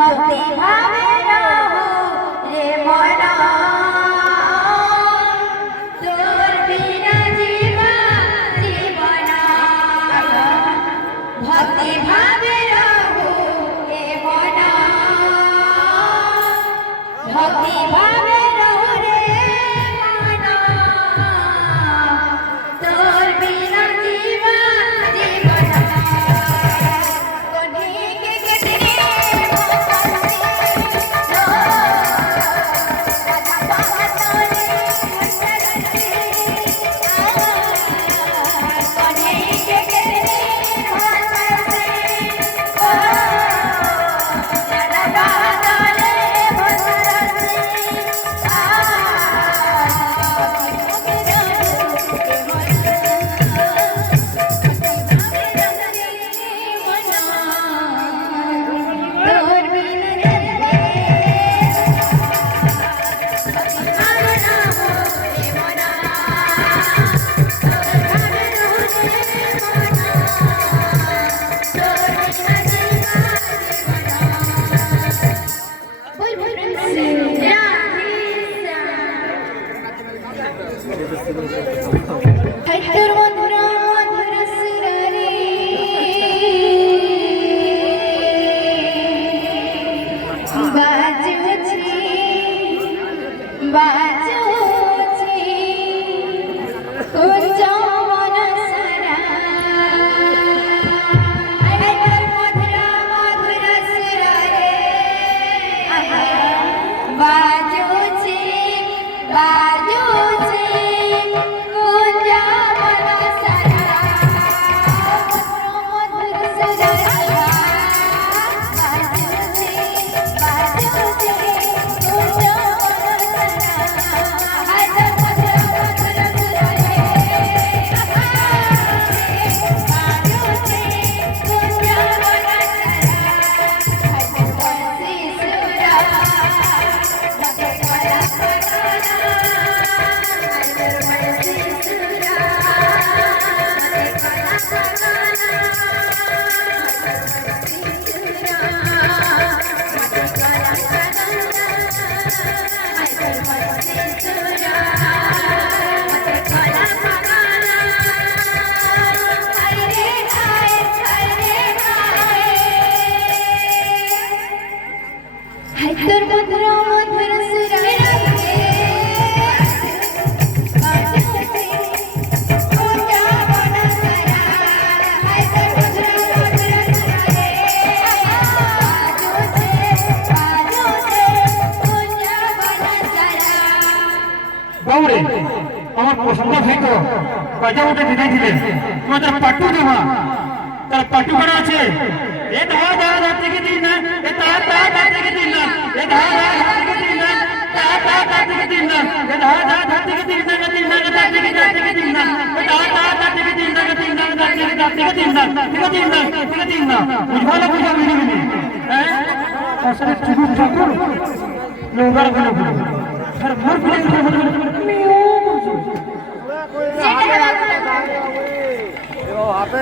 ভক্তি ভাবে রহো রে মনা তোর বিনা জীবনা ভক্তি ভাবে রহো রে মনা ভক্তি ভাবে রহো রে মনা তোর বিনা জীবনা আমার পছন্দ হইত বাজা উঠে দিয়েছিলেন তোমাদের পাট্টু জমা তার পাট্টু করা আছে এ ধারা ধারা ধার থেকে দিন না এ তার তার ধার থেকে দিন না এ ধারা ধারা ধার থেকে দিন না তার তার ধার থেকে দিন না এ ধারা ধারা ধার থেকে দিন না দিন না তার থেকে ধার থেকে দিন না এ ধারা ধারা ধার থেকে দিন না দিন না তার থেকে ধার থেকে দিন না ঠিক দিন না ঠিক দিন না বুঝালো বুঝা মিলি মিলি হ্যাঁ আসলে চুপ ঠাকুর লোগার বলে বলে আর মোর বলে হাতে